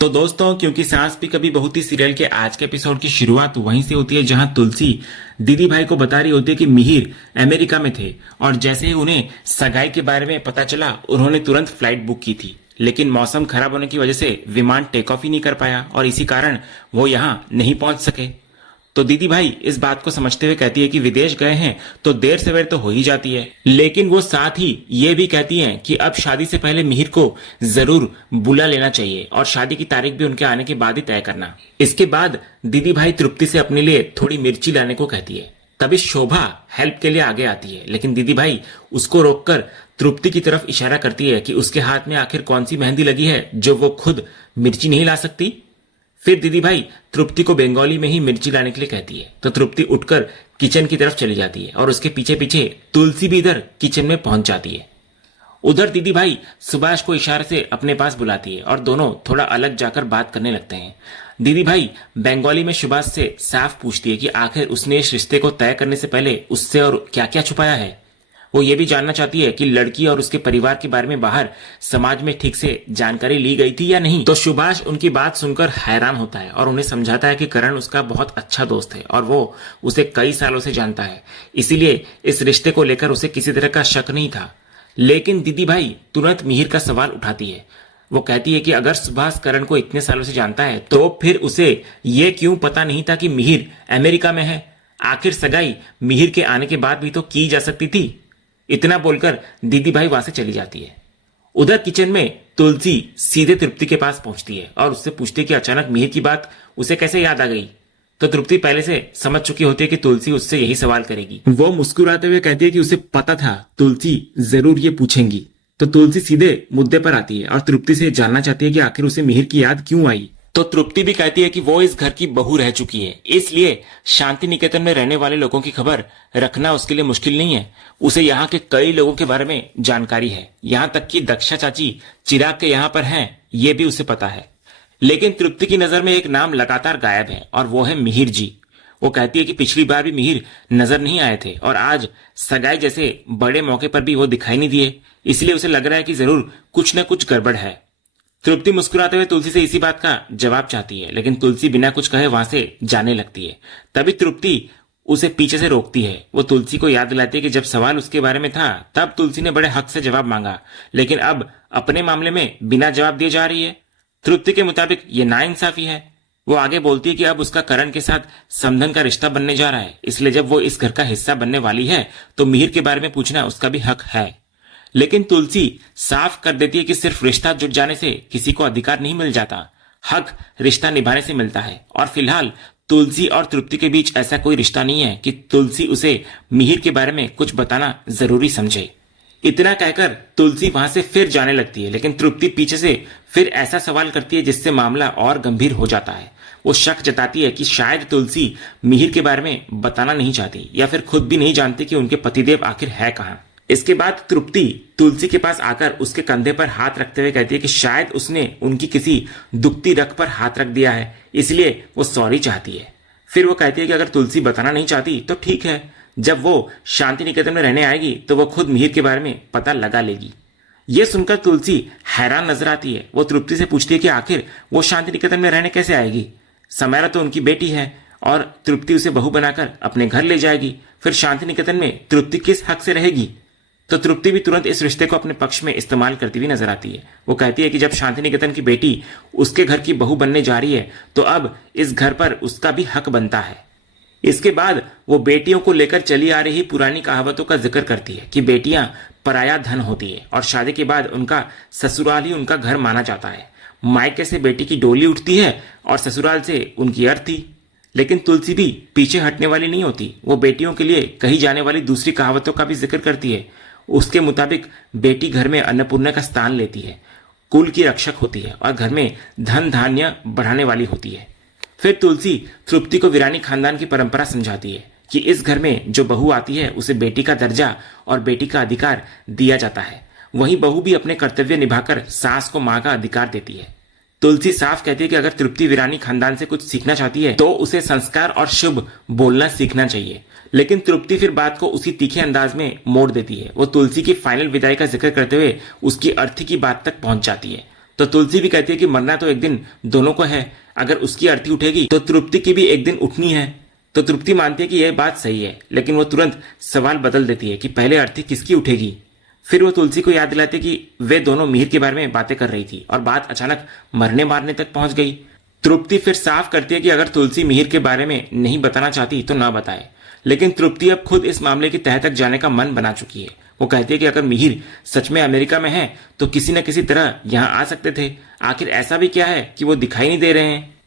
तो दोस्तों, क्योंकि सास भी कभी बहू थी सीरियल के आज के एपिसोड की शुरुआत वहीं से होती है जहां तुलसी दीदी भाई को बता रही होती है कि मिहिर अमेरिका में थे और जैसे ही उन्हें सगाई के बारे में पता चला उन्होंने तुरंत फ्लाइट बुक की थी। लेकिन मौसम खराब होने की वजह से विमान टेक ऑफ ही नहीं कर पाया और इसी कारण वो यहां नहीं पहुंच सके। तो दीदी भाई इस बात को समझते हुए कहती है कि विदेश गए हैं तो देर सवेर तो हो ही जाती है, लेकिन वो साथ ही ये भी कहती हैं कि अब शादी से पहले मिहिर को जरूर बुला लेना चाहिए और शादी की तारीख भी उनके आने के बाद ही तय करना। इसके बाद दीदी भाई तृप्ति से अपने लिए थोड़ी मिर्ची लाने को कहती है। तभी शोभा हेल्प के लिए आगे आती है, लेकिन दीदी भाई उसको रोककर तृप्ति की तरफ इशारा करती है कि उसके हाथ में आखिर कौन सी मेहंदी लगी है जो वो खुद मिर्ची नहीं ला सकती। फिर दीदी भाई तृप्ति को बंगाली में ही मिर्ची लाने के लिए कहती है, तो तृप्ति उठकर किचन की तरफ चली जाती है और उसके पीछे पीछे तुलसी भी इधर किचन में पहुंच जाती है। उधर दीदी भाई सुभाष को इशारे से अपने पास बुलाती है और दोनों थोड़ा अलग जाकर बात करने लगते हैं। दीदी भाई बंगाली में सुभाष से साफ पूछती है कि आखिर उसने इस रिश्ते को तय करने से पहले उससे और क्या क्या छुपाया है। वो ये भी जानना चाहती है कि लड़की और उसके परिवार के बारे में बाहर समाज में ठीक से जानकारी ली गई थी या नहीं। तो सुभाष उनकी बात सुनकर हैरान होता है और उन्हें समझाता है कि करण उसका बहुत अच्छा दोस्त है और वो उसे कई सालों से जानता है, इसीलिए इस रिश्ते को लेकर उसे किसी तरह का शक नहीं था। लेकिन दीदी भाई तुरंत मिहिर का सवाल उठाती है। वो कहती है कि अगर सुभाष करण को इतने सालों से जानता है तो फिर उसे ये क्यों पता नहीं था कि मिहिर अमेरिका में है। आखिर सगाई मिहिर के आने के बाद भी तो की जा सकती थी। इतना बोलकर दीदी भाई वहां से चली जाती है। उधर किचन में तुलसी सीधे तृप्ति के पास पहुंचती है और उससे पूछती है कि अचानक मिहिर की बात उसे कैसे याद आ गई। तो तृप्ति पहले से समझ चुकी होती है कि तुलसी उससे यही सवाल करेगी। वो मुस्कुराते हुए कहती है कि उसे पता था तुलसी जरूर ये पूछेंगी। तो तुलसी सीधे मुद्दे पर आती है और तृप्ति से जानना चाहती है कि आखिर उसे मिहिर की याद क्यों आई। तो तृप्ति भी कहती है कि वो इस घर की बहू रह चुकी है, इसलिए शांति निकेतन में रहने वाले लोगों की खबर रखना उसके लिए मुश्किल नहीं है। उसे यहाँ के कई लोगों के बारे में जानकारी है, यहाँ तक कि दक्षा चाची चिराग के यहाँ पर हैं ये भी उसे पता है। लेकिन तृप्ति की नजर में एक नाम लगातार गायब है और वो है मिहिर जी। वो कहती है कि पिछली बार भी मिहिर नजर नहीं आए थे और आज सगाई जैसे बड़े मौके पर भी वो दिखाई नहीं दिए, इसलिए उसे लग रहा है कि जरूर कुछ न कुछ गड़बड़ है। तृप्ति मुस्कुराते हुए तुलसी से इसी बात का जवाब चाहती है, लेकिन तुलसी बिना कुछ कहे वहां से जाने लगती है। तभी तृप्ति उसे पीछे से रोकती है। वो तुलसी को याद दिलाती है कि जब सवाल उसके बारे में था तब तुलसी ने बड़े हक से जवाब मांगा, लेकिन अब अपने मामले में बिना जवाब दिए जा रही है। तृप्ति के मुताबिक ये नाइंसाफी है। वो आगे बोलती है कि अब उसका करण के साथ समधन का रिश्ता बनने जा रहा है, इसलिए जब वो इस घर का हिस्सा बनने वाली है तो मिहिर के बारे में पूछना उसका भी हक है। लेकिन तुलसी साफ कर देती है कि सिर्फ रिश्ता जुट जाने से किसी को अधिकार नहीं मिल जाता, हक रिश्ता निभाने से मिलता है। और फिलहाल तुलसी और तृप्ति के बीच ऐसा कोई रिश्ता नहीं है कि तुलसी उसे मिहिर के बारे में कुछ बताना जरूरी समझे। इतना कहकर तुलसी वहां से फिर जाने लगती है, लेकिन तृप्ति पीछे से फिर ऐसा सवाल करती है जिससे मामला और गंभीर हो जाता है। वो शक जताती है कि शायद तुलसी मिहिर के बारे में बताना नहीं चाहती या फिर खुद भी नहीं जानती कि उनके पतिदेव आखिर है कहाँ। इसके बाद तृप्ति तुलसी के पास आकर उसके कंधे पर हाथ रखते हुए कहती है कि शायद उसने उनकी किसी दुखती रग पर हाथ रख दिया है, इसलिए वो सॉरी चाहती है। फिर वो कहती है कि अगर तुलसी बताना नहीं चाहती तो ठीक है, जब वो शांति निकेतन में रहने आएगी तो वो खुद मिहिर के बारे में पता लगा लेगी। ये सुनकर तुलसी हैरान नजर आती है। वो तृप्ति से पूछती है कि आखिर वो शांति निकेतन में रहने कैसे आएगी। समैरा तो उनकी बेटी है और तृप्ति उसे बहू बनाकर अपने घर ले जाएगी, फिर शांति निकेतन में तृप्ति किस हक से रहेगी। तो तृप्ति भी तुरंत इस रिश्ते को अपने पक्ष में इस्तेमाल करती हुई नजर आती है। वो कहती है कि जब शांति निकेतन की बेटी उसके घर की बहू बनने जा रही है तो अब इस घर पर उसका भी हक बनता है। इसके बाद वो बेटियों को लेकर चली आ रही पुरानी कहावतों का जिक्र करती है कि बेटियां पराया धन होती है और शादी के बाद उनका ससुराल ही उनका घर माना जाता है। मायके से बेटी की डोली उठती है और ससुराल से उनकी अर्थी। लेकिन तुलसी भी पीछे हटने वाली नहीं होती। वो बेटियों के लिए कही जाने वाली दूसरी कहावतों का भी जिक्र करती है। उसके मुताबिक बेटी घर में अन्नपूर्णा का स्थान लेती है, कुल की रक्षक होती है और घर में धन धान्य बढ़ाने वाली होती है। फिर तुलसी तृप्ति को वीरानी खानदान की परंपरा समझाती है कि इस घर में जो बहू आती है उसे बेटी का दर्जा और बेटी का अधिकार दिया जाता है, वहीं बहू भी अपने कर्तव्य निभाकर सास को मां का अधिकार देती है। तुलसी साफ कहती है कि अगर तृप्ति वीरानी खानदान से कुछ सीखना चाहती है तो उसे संस्कार और शुभ बोलना सीखना चाहिए। लेकिन तृप्ति फिर बात को उसी तीखे अंदाज में मोड़ देती है। वो तुलसी की फाइनल विदाई का जिक्र करते हुए उसकी अर्थी की बात तक पहुंच जाती है। तो तुलसी भी कहती है कि मरना तो एक दिन दोनों को है, अगर उसकी अर्थी उठेगी तो तृप्ति की भी एक दिन उठनी है। तो तृप्ति मानती है कि यह बात सही है, लेकिन वो तुरंत सवाल बदल देती है कि पहले अर्थी किसकी उठेगी। फिर वो तुलसी को याद दिलाते कि वे दोनों मिहिर के बारे में बातें कर रही थी और बात अचानक मरने मारने तक पहुंच गई। तृप्ति फिर साफ करती है कि अगर तुलसी मिहिर के बारे में नहीं बताना चाहती तो ना बताए, लेकिन तृप्ति अब खुद इस मामले की तह तक जाने का मन बना चुकी है। वो कहती है कि अगर मिहिर सच में अमेरिका में है तो किसी न किसी तरह यहाँ आ सकते थे, आखिर ऐसा भी क्या है कि वो दिखाई नहीं दे रहे हैं।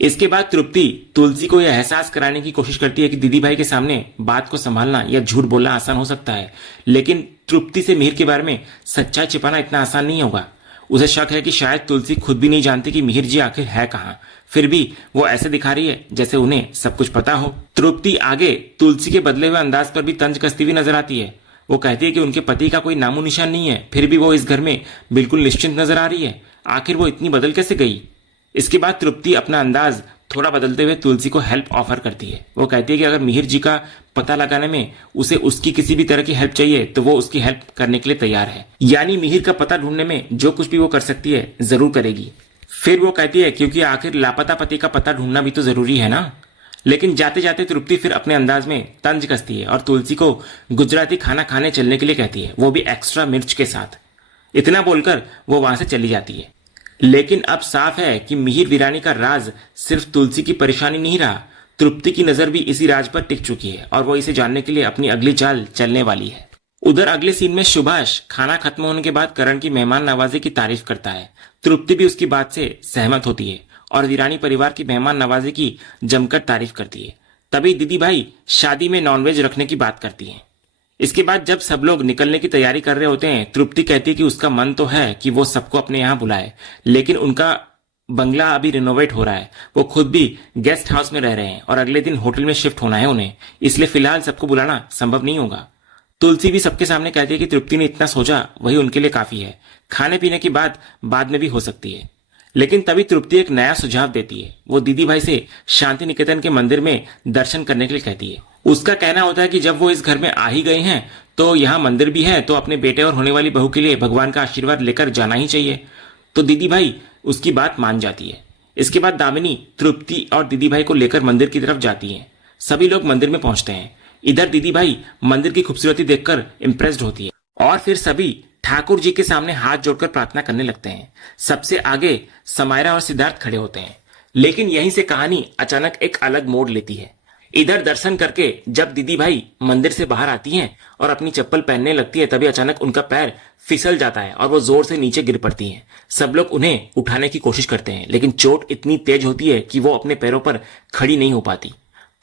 इसके बाद तृप्ति तुलसी को यह एहसास कराने की कोशिश करती है कि दीदी भाई के सामने बात को संभालना या झूठ बोलना आसान हो सकता है, लेकिन तृप्ति से मिहिर के बारे में सच्चाई छिपाना इतना आसान नहीं होगा। उसे शक है कि शायद तुलसी खुद भी नहीं जानती कि मिहिर जी आखिर है कहाँ, फिर भी वो ऐसे दिखा रही है जैसे उन्हें सब कुछ पता हो। तृप्ति आगे तुलसी के बदले हुए अंदाज पर भी तंज कसती हुई नजर आती है। वो कहती है कि उनके पति का कोई नामो निशान नहीं है, फिर भी वो इस घर में बिल्कुल निश्चिंत नजर आ रही है। आखिर वो इतनी बदल कैसे गई। इसके बाद तृप्ति अपना अंदाज थोड़ा बदलते हुए तुलसी को हेल्प ऑफर करती है। वो कहती है कि अगर मिहिर जी का पता लगाने में उसे उसकी किसी भी तरह की हेल्प चाहिए तो वो उसकी हेल्प करने के लिए तैयार है, यानी मिहिर का पता ढूंढने में जो कुछ भी वो कर सकती है जरूर करेगी। फिर वो कहती है क्योंकि आखिर लापता पति का पता ढूंढना भी तो जरूरी है ना। लेकिन जाते जाते तृप्ति फिर अपने अंदाज में तंज कसती है और तुलसी को गुजराती खाना खाने चलने के लिए कहती है, वो भी एक्स्ट्रा मिर्च के साथ। इतना बोलकर वो वहां से चली जाती है। लेकिन अब साफ है कि मिहिर वीरानी का राज सिर्फ तुलसी की परेशानी नहीं रहा, तृप्ति की नजर भी इसी राज पर टिक चुकी है और वो इसे जानने के लिए अपनी अगली चाल चलने वाली है। उधर अगले सीन में सुभाष खाना खत्म होने के बाद करण की मेहमान नवाजी की तारीफ करता है। तृप्ति भी उसकी बात से सहमत होती है और वीरानी परिवार की मेहमान नवाजी की जमकर तारीफ करती है। तभी दीदी भाई शादी में नॉनवेज रखने की बात करती हैं। इसके बाद जब सब लोग निकलने की तैयारी कर रहे होते हैं, तृप्ति कहती है कि उसका मन तो है कि वो सबको अपने यहाँ बुलाए, लेकिन उनका बंगला अभी रिनोवेट हो रहा है, वो खुद भी गेस्ट हाउस में रह रहे हैं और अगले दिन होटल में शिफ्ट होना है उन्हें, इसलिए फिलहाल सबको बुलाना संभव नहीं होगा। तुलसी भी सबके सामने कहती है कि तृप्ति ने इतना सोचा वही उनके लिए काफी है, खाने पीने की बात बाद में भी हो सकती है। लेकिन तभी तृप्ति एक नया सुझाव देती है। वो दीदी भाई से शांति निकेतन के मंदिर में दर्शन करने के लिए कहती है। उसका कहना होता है कि जब वो इस घर में आ ही गए हैं तो यहाँ मंदिर भी है, तो अपने बेटे और होने वाली बहू के लिए भगवान का आशीर्वाद लेकर जाना ही चाहिए। तो दीदी भाई उसकी बात मान जाती है। इसके बाद दामिनी तृप्ति और दीदी भाई को लेकर मंदिर की तरफ जाती है। सभी लोग मंदिर में पहुंचते हैं। इधर दीदी भाई मंदिर की खूबसूरती देखकर इम्प्रेस्ड होती है और फिर सभी ठाकुर जी के सामने हाथ जोड़कर प्रार्थना करने लगते हैं। सबसे आगे समायरा और सिद्धार्थ खड़े होते हैं। लेकिन यहीं से कहानी अचानक एक अलग मोड़ लेती है। इधर दर्शन करके जब दीदी भाई मंदिर से बाहर आती हैं और अपनी चप्पल पहनने लगती है, तभी अचानक उनका पैर फिसल जाता है और वो जोर से नीचे गिर पड़ती हैं। सब लोग उन्हें उठाने की कोशिश करते हैं, लेकिन चोट इतनी तेज होती है कि वो अपने पैरों पर खड़ी नहीं हो पाती।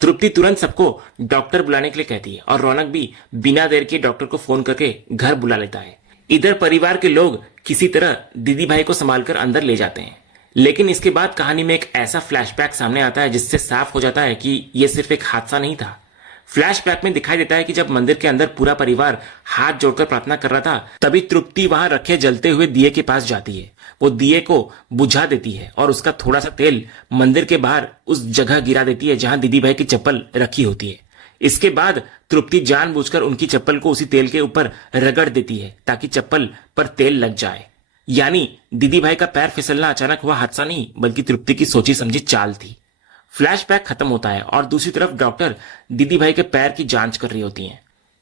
तृप्ति तुरंत सबको डॉक्टर बुलाने के लिए कहती है और रौनक भी बिना देर के डॉक्टर को फोन करके घर बुला लेता है। इधर परिवार के लोग किसी तरह दीदी भाई को संभालकर अंदर ले जाते हैं। लेकिन इसके बाद कहानी में एक ऐसा फ्लैशबैक सामने आता है जिससे साफ हो जाता है कि यह सिर्फ एक हादसा नहीं था। फ्लैशबैक में दिखाई देता है कि जब मंदिर के अंदर पूरा परिवार हाथ जोड़कर प्रार्थना कर रहा था, तभी तृप्ति वहां रखे जलते हुए दिए के पास जाती है। वो दिए को बुझा देती है और उसका थोड़ा सा तेल मंदिर के बाहर उस जगह गिरा देती है जहां दीदी भाई की चप्पल रखी होती है। इसके बाद तृप्ति जानबूझकर उनकी चप्पल को उसी तेल के ऊपर रगड़ देती है ताकि चप्पल पर तेल लग जाए। यानी दीदी भाई का पैर फिसलना अचानक हुआ हादसा नहीं, बल्कि तृप्ति की सोची समझी चाल थी। फ्लैशबैक खत्म होता है और दूसरी तरफ डॉक्टर दीदी भाई के पैर की जांच कर रही होती हैं।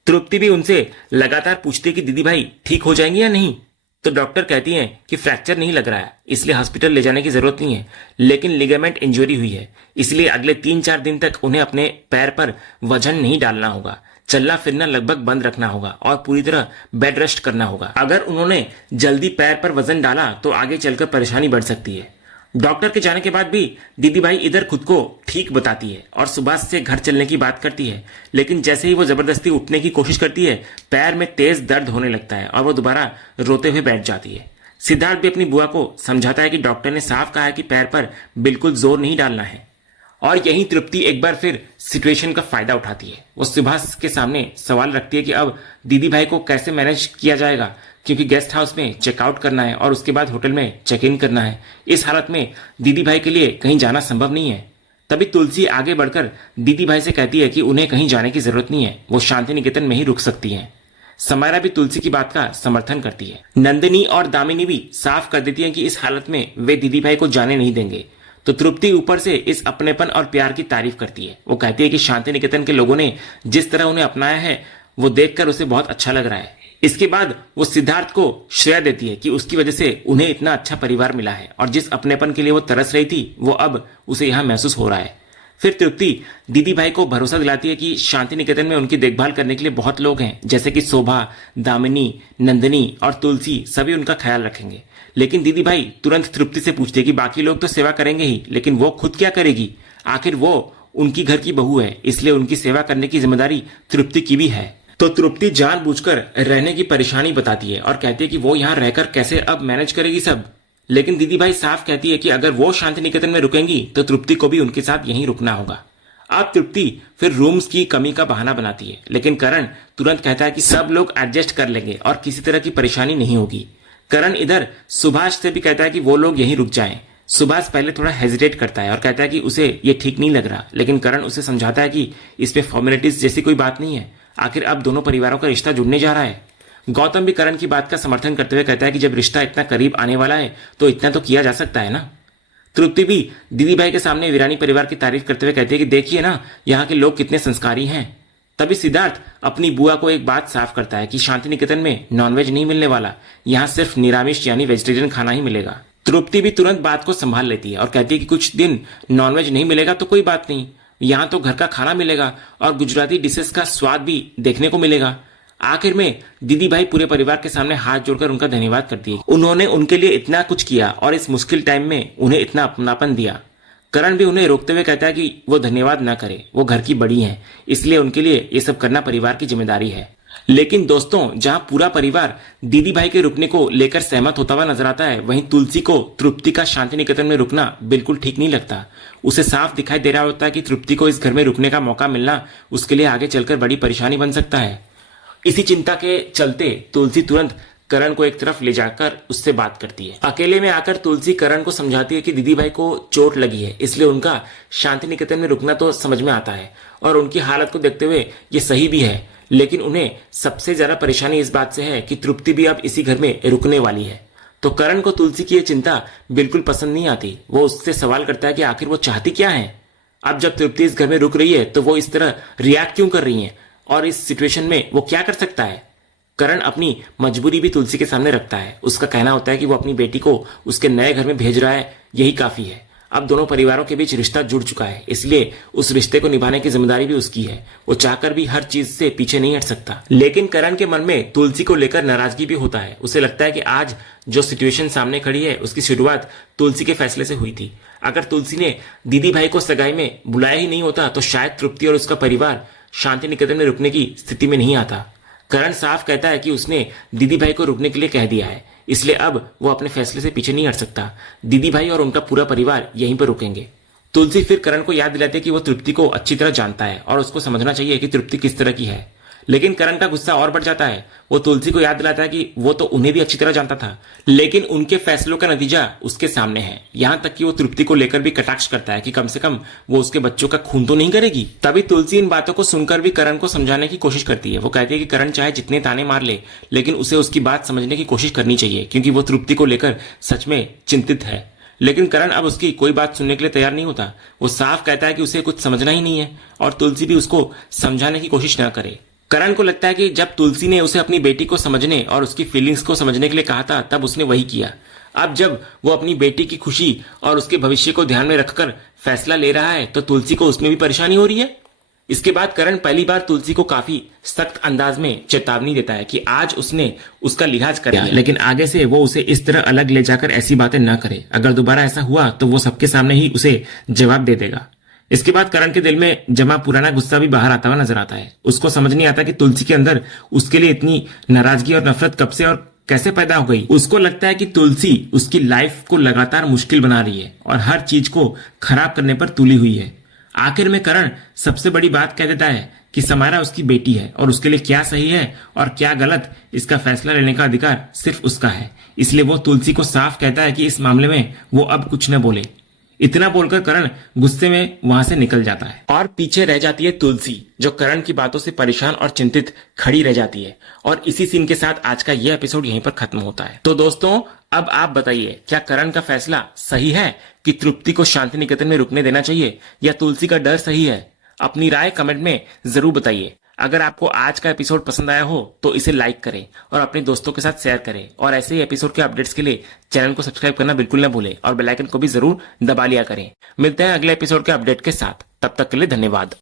तृप्ति भी उनसे लगातार पूछती है कि दीदी भाई ठीक हो जाएंगे या नहीं। तो डॉक्टर कहती हैं कि फ्रैक्चर नहीं लग रहा है, इसलिए हॉस्पिटल ले जाने की जरूरत नहीं है, लेकिन लिगामेंट इंजरी हुई है, इसलिए अगले 3-4 दिन तक उन्हें अपने पैर पर वजन नहीं डालना होगा, चलना फिरना लगभग बंद रखना होगा और पूरी तरह बेड रेस्ट करना होगा। अगर उन्होंने जल्दी पैर पर वजन डाला तो आगे चलकर परेशानी बढ़ सकती है। डॉक्टर के जाने के बाद भी दीदी भाई इधर खुद को ठीक बताती है और सुबह से घर चलने की बात करती है, लेकिन जैसे ही वो जबरदस्ती उठने की कोशिश करती है, पैर में तेज दर्द होने लगता है और वो दोबारा रोते हुए बैठ जाती है। सिद्धार्थ भी अपनी बुआ को समझाता है कि डॉक्टर ने साफ कहा है कि पैर पर बिल्कुल जोर नहीं डालना है। और यहीं तृप्ति एक बार फिर सिचुएशन का फायदा उठाती है। वो सुभाष के सामने सवाल रखती है कि अब दीदी भाई को कैसे मैनेज किया जाएगा, क्योंकि गेस्ट हाउस में चेकआउट करना है और उसके बाद होटल में चेक इन करना है। इस हालत में दीदी भाई के लिए कहीं जाना संभव नहीं है। तभी तुलसी आगे बढ़कर दीदी भाई से कहती है कि उन्हें कहीं जाने की जरूरत नहीं है, वो शांति निकेतन में ही रुक सकती हैं। समायरा भी तुलसी की बात का समर्थन करती है। नंदिनी और दामिनी भी साफ कर देती हैं कि इस हालत में वे दीदी भाई को जाने नहीं देंगे। तो तृप्ति ऊपर से इस अपनेपन और प्यार की तारीफ करती है। वो कहती है कि शांति निकेतन के लोगों ने जिस तरह उन्हें अपनाया है वो देखकर उसे बहुत अच्छा लग रहा है। इसके बाद वो सिद्धार्थ को श्रेय देती है कि उसकी वजह से उन्हें इतना अच्छा परिवार मिला है और जिस अपनेपन के लिए वो तरस रही थी वो अब उसे यहाँ महसूस हो रहा है। फिर तृप्ति दीदी भाई को भरोसा दिलाती है कि शांति निकेतन में उनकी देखभाल करने के लिए बहुत लोग हैं, जैसे कि शोभा, दामिनी, नंदिनी और तुलसी सभी उनका ख्याल रखेंगे। लेकिन दीदी भाई तुरंत तृप्ति से पूछते हैं कि बाकी लोग तो सेवा करेंगे ही, लेकिन वो खुद क्या करेगी? आखिर वो उनकी घर की बहू है, इसलिए उनकी सेवा करने की जिम्मेदारी तृप्ति की भी है। तो तृप्ति जानबूझकर रहने की परेशानी बताती है और कहती है कि वो यहाँ रहकर कैसे अब मैनेज करेगी सब। लेकिन दीदी भाई साफ कहती है कि अगर वो शांति निकेतन में रुकेंगी तो तृप्ति को भी उनके साथ यहीं रुकना होगा। अब तृप्ति फिर रूम्स की कमी का बहाना बनाती है, लेकिन करण तुरंत कहता है कि सब लोग एडजस्ट कर लेंगे और किसी तरह की परेशानी नहीं होगी। करण इधर सुभाष से भी कहता है कि वो लोग यहीं रुक जाएं। सुभाष पहले थोड़ा हेजिटेट करता है और कहता है कि उसे ये ठीक नहीं लग रहा, लेकिन करण उसे समझाता है कि इसमें फॉर्मेलिटीज जैसी कोई बात नहीं है, आखिर अब दोनों परिवारों का रिश्ता जुड़ने जा रहा है। गौतम भी करण की बात का समर्थन करते हुए कहता है कि जब रिश्ता इतना करीब आने वाला है तो इतना तो किया जा सकता है ना। तृप्ति भी दीदी भाई के सामने वीरानी परिवार की तारीफ करते हुए कहती है कि देखिए ना यहाँ के लोग कितने संस्कारी हैं। तभी सिद्धार्थ अपनी बुआ को एक बात साफ करता है कि शांति निकेतन में नॉनवेज नहीं मिलने वाला, यहाँ सिर्फ निरामिष यानी वेजिटेरियन खाना ही मिलेगा। तृप्ति भी तुरंत बात को संभाल लेती है और कहती है कि कुछ दिन नॉनवेज नहीं मिलेगा तो कोई बात नहीं, यहाँ तो घर का खाना मिलेगा और गुजराती डिशेस का स्वाद भी देखने को मिलेगा। आखिर में दीदी भाई पूरे परिवार के सामने हाथ जोड़कर उनका धन्यवाद करती है। उन्होंने उनके लिए इतना कुछ किया और इस मुश्किल टाइम में उन्हें इतना अपनापन दिया। करण भी उन्हें रोकते हुए कहता है कि वो धन्यवाद न करे, वो घर की बड़ी हैं, इसलिए उनके लिए ये सब करना परिवार की जिम्मेदारी है। लेकिन दोस्तों, जहां पूरा परिवार दीदी भाई के रुकने को लेकर सहमत होता हुआ नजर आता है, वहीं तुलसी को तृप्ति का शांति निकेतन में रुकना बिल्कुल ठीक नहीं लगता। उसे साफ दिखाई दे रहा होता है कि तृप्ति को इस घर में रुकने का मौका मिलना उसके लिए आगे चलकर बड़ी परेशानी बन सकता है। इसी चिंता के चलते तुलसी तुरंत करण को एक तरफ ले जाकर उससे बात करती है। अकेले में आकर तुलसी करण को समझाती है कि दीदी भाई को चोट लगी है, इसलिए उनका शांति निकेतन में रुकना तो समझ में आता है और उनकी हालत को देखते हुए ये सही भी है, लेकिन उन्हें सबसे ज्यादा परेशानी इस बात से है कि तृप्ति भी अब इसी घर में रुकने वाली है। तो करण को तुलसी की ये चिंता बिल्कुल पसंद नहीं आती। वो उससे सवाल करता है कि आखिर वो चाहती क्या है। अब जब तृप्ति इस घर में रुक रही है तो वो इस तरह रिएक्ट क्यों कर रही है और इस सिचुएशन में वो क्या कर सकता है। करण अपनी मजबूरी भी तुलसी के सामने रखता है। उसका कहना होता है कि वो अपनी बेटी को उसके नए घर में भेज रहा है, यही काफी है। अब दोनों परिवारों के बीच रिश्ता जुड़ चुका है, इसलिए उस रिश्ते को निभाने की जिम्मेदारी भी उसकी है। वो चाहकर भी हर चीज से पीछे नहीं हट सकता। लेकिन करण के मन में तुलसी को लेकर नाराजगी भी होता है। उसे लगता है कि आज जो सिचुएशन सामने खड़ी है उसकी शुरुआत तुलसी के फैसले से हुई थी। अगर तुलसी ने दीदी भाई को सगाई में बुलाया ही नहीं होता तो शायद तृप्ति और उसका परिवार शांति निकेतन में रुकने की स्थिति में नहीं आता। करण साफ कहता है कि उसने दीदी भाई को रुकने के लिए कह दिया है, इसलिए अब वो अपने फैसले से पीछे नहीं हट सकता। दीदी भाई और उनका पूरा परिवार यहीं पर रुकेंगे। तुलसी फिर करण को याद दिलाती है कि वो तृप्ति को अच्छी तरह जानता है और उसको समझना चाहिए कि तृप्ति किस तरह की है। लेकिन करण का गुस्सा और बढ़ जाता है। वो तुलसी को याद दिलाता है कि वो तो उन्हें भी अच्छी तरह जानता था, लेकिन उनके फैसलों का नतीजा उसके सामने है। यहां तक कि वो तृप्ति को लेकर भी कटाक्ष करता है कि कम से कम वो उसके बच्चों का खून तो नहीं करेगी। तभी तुलसी इन बातों को सुनकर भी करण को समझाने की कोशिश करती है। वो कहती है कि करण चाहे जितने ताने मार ले, लेकिन उसे उसकी बात समझने की कोशिश करनी चाहिए, क्योंकि वो तृप्ति को लेकर सच में चिंतित है। लेकिन करण अब उसकी कोई बात सुनने के लिए तैयार नहीं होता। वो साफ कहता है कि उसे कुछ समझना ही नहीं है और तुलसी भी उसको समझाने की कोशिश न करे। करण को लगता है कि जब तुलसी ने उसे अपनी बेटी को समझने और उसकी फीलिंग्स को समझने के लिए कहा था, तब उसने वही किया। अब जब वो अपनी बेटी की खुशी और उसके भविष्य को ध्यान में रखकर फैसला ले रहा है तो तुलसी को उसमें भी परेशानी हो रही है। इसके बाद करण पहली बार तुलसी को काफी सख्त अंदाज में चेतावनी देता है कि आज उसने उसका लिहाज कर लिया, लेकिन आगे से वो उसे इस तरह अलग ले जाकर ऐसी बातें न करे। अगर दोबारा ऐसा हुआ तो वो सबके सामने ही उसे जवाब दे देगा। इसके बाद करण के दिल में जमा पुराना गुस्सा भी बाहर आता हुआ नजर आता है। उसको समझ नहीं आता कि तुलसी के अंदर उसके लिए इतनी नाराजगी और नफरत कब से और कैसे पैदा हो गई। उसको लगता है कि तुलसी उसकी लाइफ को लगातार मुश्किल बना रही है और हर चीज को खराब करने पर तुली हुई है। आखिर में करण सबसे बड़ी बात कह देता है कि समायरा उसकी बेटी है और उसके लिए क्या सही है और क्या गलत, इसका फैसला लेने का अधिकार सिर्फ उसका है। इसलिए वो तुलसी को साफ कहता है कि इस मामले में वो अब कुछ न बोले। इतना बोलकर करण गुस्से में वहां से निकल जाता है और पीछे रह जाती है तुलसी, जो करण की बातों से परेशान और चिंतित खड़ी रह जाती है। और इसी सीन के साथ आज का यह एपिसोड यहीं पर खत्म होता है। तो दोस्तों, अब आप बताइए, क्या करण का फैसला सही है कि तृप्ति को शांति निकेतन में रुकने देना चाहिए या तुलसी का डर सही है? अपनी राय कमेंट में जरूर बताइए। अगर आपको आज का एपिसोड पसंद आया हो तो इसे लाइक करें और अपने दोस्तों के साथ शेयर करें, और ऐसे ही एपिसोड के अपडेट्स के लिए चैनल को सब्सक्राइब करना बिल्कुल ना भूलें और बेल आइकन को भी जरूर दबा लिया करें। मिलते हैं अगले एपिसोड के अपडेट के साथ, तब तक के लिए धन्यवाद।